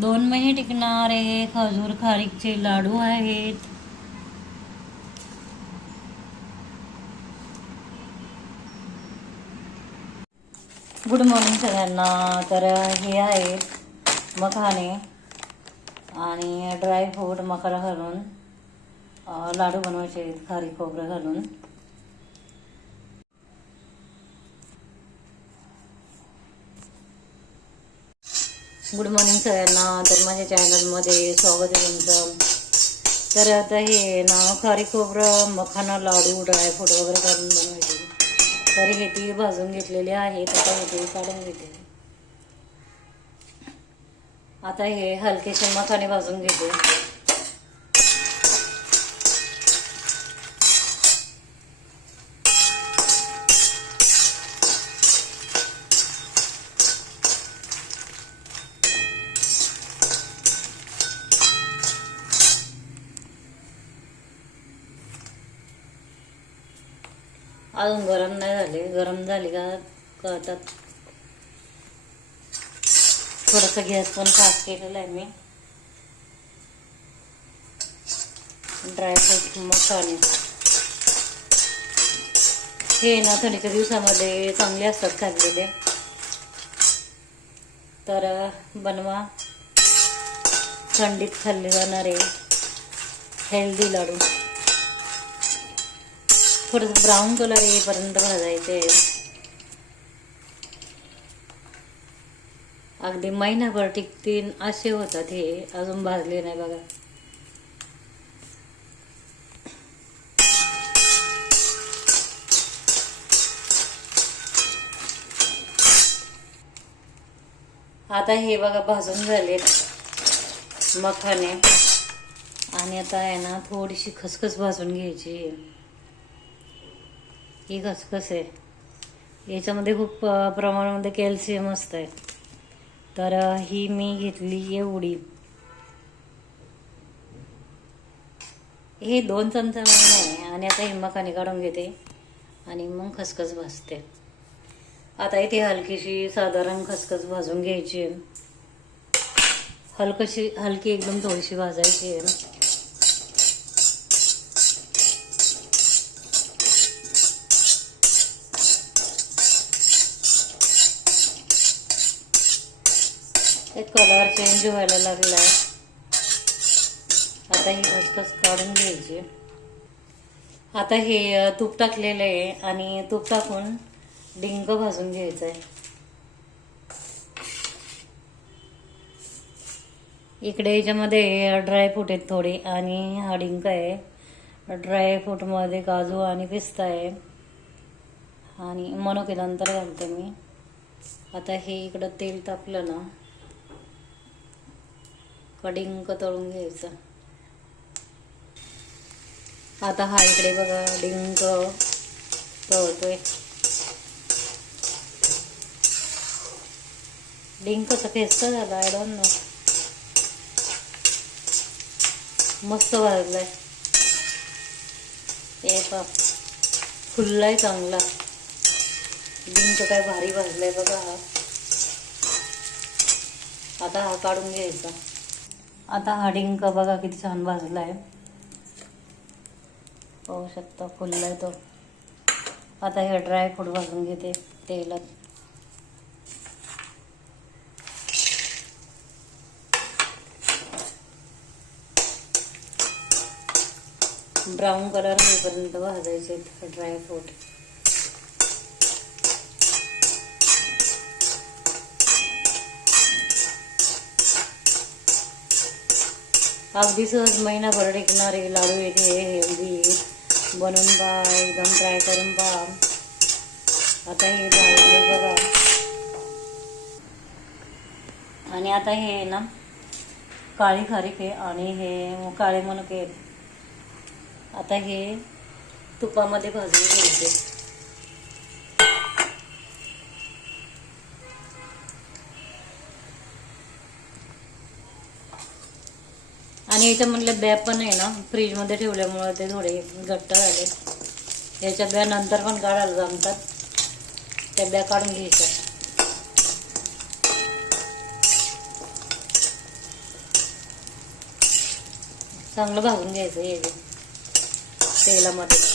2 महिने टिकणारे खजूर खारीकचे लाडू आहेत. गुड मॉर्निंग सगळ्यांना. तर हे आहेत मखाने आणि ड्रायफ्रूट मखाना घालून लाडू बनवायचे आहेत खारीक खोबरं घालून. गुड मॉर्निंग सगळ्यांना. तर माझ्या चॅनलमध्ये स्वागत आहे तुमचं. तर आता हे ना खारीक खोबरं मखाना लाडू ड्रायफ्रूट वगैरे घालून बनवायचे. तर हे ती भाजून घेतलेले आहेत. आता हे ती काढून घेते. आता हे हलकेसे मखाने भाजून घेते. अजून गरम नाही झाले. गरम झाली का कळतात. थोडासा गॅस पण फास्ट केलेला आहे मी. ड्रायफ्रूट मखाने हे ना थंडीच्या दिवसामध्ये चांगले असतात खाल्लेले. तर बनवा थंडीत खाल्ले जाणारे हेल्दी लाडू. थोडंसं ब्राऊन कलर येईपर्यंत भाजायचे. अगदी महिनाभर टिकतील असे होतात. हे अजून भाजले नाही बघा. आता हे बघा भाजून झालेत मखाने. आणि आता आहे ना थोडीशी खसखस भाजून घ्यायची. ही खसखस आहे, याच्यामध्ये खूप प्रमाणामध्ये कॅल्शियम असतं. तर ही मी घेतली एवढी. हे 2 चमचा नाही. आणि आता ही मखाने काढून घेते आणि मग खसखस भाजते. आता इथे हलकीशी साधारण खसखस भाजून घ्यायची. हलकी एकदम थोडीशी भाजायची. कलर चेंज व्हायला लागलाय. आता ही खसखस काढून घ्यायची. आता हे तूप टाकलेलं आहे आणि तूप टाकून डिंक भाजून घ्यायचं आहे. इकडे याच्यामध्ये ड्रायफ्रूट आहेत थोडे आणि हा डिंक आहे. ड्रायफ्रूट मध्ये काजू आणि पिस्ता आहे आणि मनुके नंतर घालते मी. आता हे इकडं तेल तापलं ना डिंक तळून घ्यायचं. आता हा इकडे बघा डिंक तळतोय. डिंकचा पेस्ट झाला. I don't know. मस्त भाजलाय. हे पा फुललाय चांगला. डिंक काय भारी भाजलाय बघा हा. आता हा काढून घ्यायचा. आता हा डिंक बघा किती छान भाजलाय. पाहू शकता फुललाय तो. आता हे ड्रायफ्रूट भाजून घेते तेलात. ब्राऊन कलर होईपर्यंत भाजायचे ड्रायफ्रूट. अगदी सहज महिनाभर टिकणारे लाडू येते हेल्दी. बनवून पहा, एकदम ट्राय करून पहा. आता हे भाजले बघा. आणि आता हे ना काळी खारीक आहे आणि हे काळे मनुके आहेत. आता हे तुपामध्ये भाजून घ्यायचे. आणि याच्यामधले ब्या पण आहे ना फ्रीजमध्ये ठेवल्यामुळे ते थोडे घट्ट झाले. याच्या ब्या नंतर पण काढायला जमतात. त्या ब्या काढून घ्यायच्या. चांगलं भाजून घ्यायचं हे तेलामध्ये.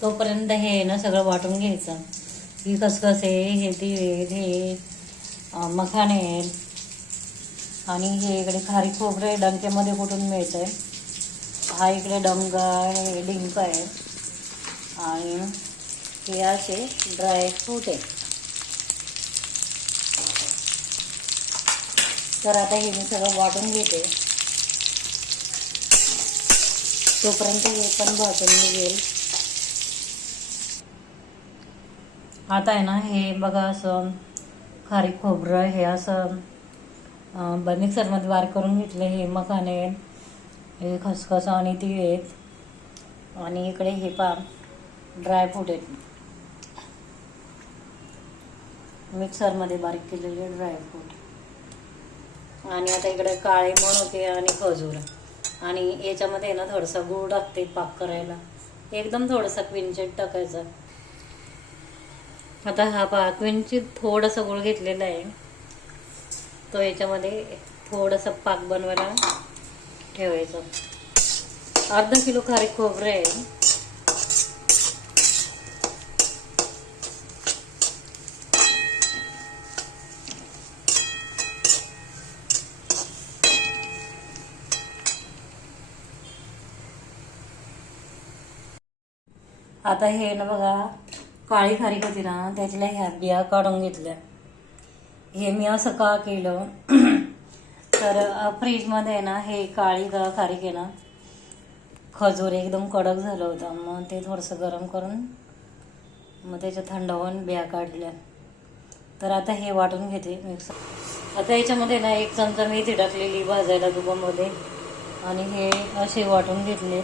तोपर्यंत हे ना सगळं वाटून घ्यायचं. ही खसखस आहे, हे तीळ, हे मखाणे आहेत, आणि हे इकडे खारी खोबरे डंक्यामध्ये कुठून मिळतंय. हा इकडे डंगा आहे, डिंक आहे, आणि हे असे ड्रायफ्रूट आहे. तर आता हे मी सगळं वाटून घेते. तोपर्यंत हे पण भाजून निघेल. आता आहे ना हे बघा, असं खारीक खोबरं हे असं मिक्सरमध्ये बारीक करून घेतलं. हे मखाने, हे खसखस आणि तीळ आहेत, आणि इकडे हे ड्रायफ्रूट आहेत, मिक्सरमध्ये बारीक केलेले ड्रायफ्रूट. आणि आता इकडे काळे मनुके आणि खजूर, आणि याच्यामध्ये ना थोडासा गूळ टाकते पाक करायला. एकदम थोडासा क्विंचित टाकायचा. आता हा क्विंचित थोडासा गूळ घेतलेला आहे, तो याच्यामध्ये थोडासा पाक बनवायला ठेवायचा. अर्धा किलो खारीक खोबरं आहे. आता हे ना बघा, काळी खारीक होती ना, त्यातल्या ह्या बिया काढून घेतल्या. हे मी असं का केलं तर फ्रीजमध्ये ना हे काळी खारीक आहे ना, खजूर एकदम कडक झालं होतं, मग ते थोडंसं गरम करून मग त्याच्या थंड होऊन बिया काढल्या. तर आता हे वाटून घेते मिक्सर. आता याच्यामध्ये ना 1 चमचा मेथी टाकलेली भाजायला तुपामध्ये, आणि हे असे वाटून घेतले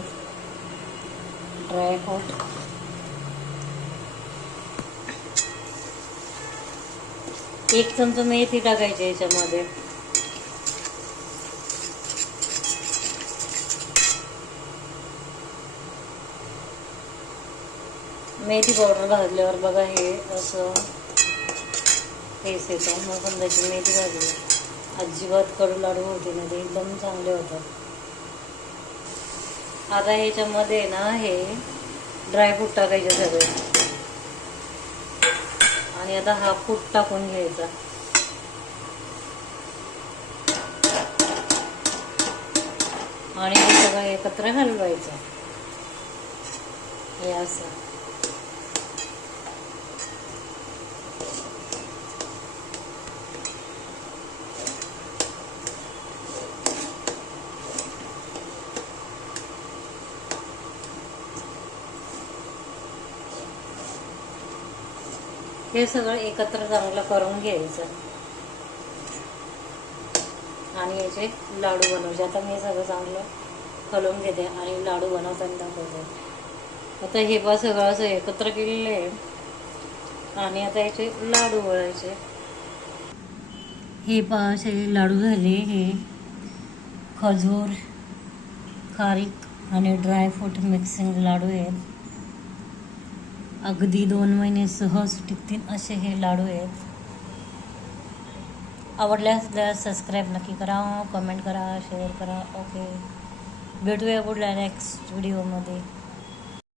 ड्रायफ्रूट. एक चमचा मेथी टाकायची याच्यामध्ये. मेथी पावडर भाजल्यावर बघा हे असं टेस्ट येतं. मग पण त्याची मेथी भाजली अजिबात कडू लाडू होते ना, ते एकदम चांगले होतात. आता ह्याच्यामध्ये ना हे ड्रायफ्रूट टाकायचे सगळे, आणि आता हा फूट टाकून घ्यायचा. आणि हे सगळं एकत्र हलवायचं हे असं. हे सगळं एकत्र चांगलं करून घ्यायचं, आणि याचे लाडू बनवायचे. आता मी सगळं चांगलं हलवून घेते आणि लाडू बनवताना दाखवते. आता हे सगळं असं एकत्र केलेलं आहे, आणि आता याचे लाडू वळायचे. हे असे लाडू झाले. हे खजूर, खारीक आणि ड्रायफ्रूट मिक्सिंग लाडू आहेत. अगदी 2 महिने सहज टिकतील असे हे लाडू आहेत. आवडल्यास सबस्क्राईब नक्की करा, कमेंट करा, शेअर करा. ओके, भेटूया पुढल्या नेक्स्ट व्हिडिओमध्ये.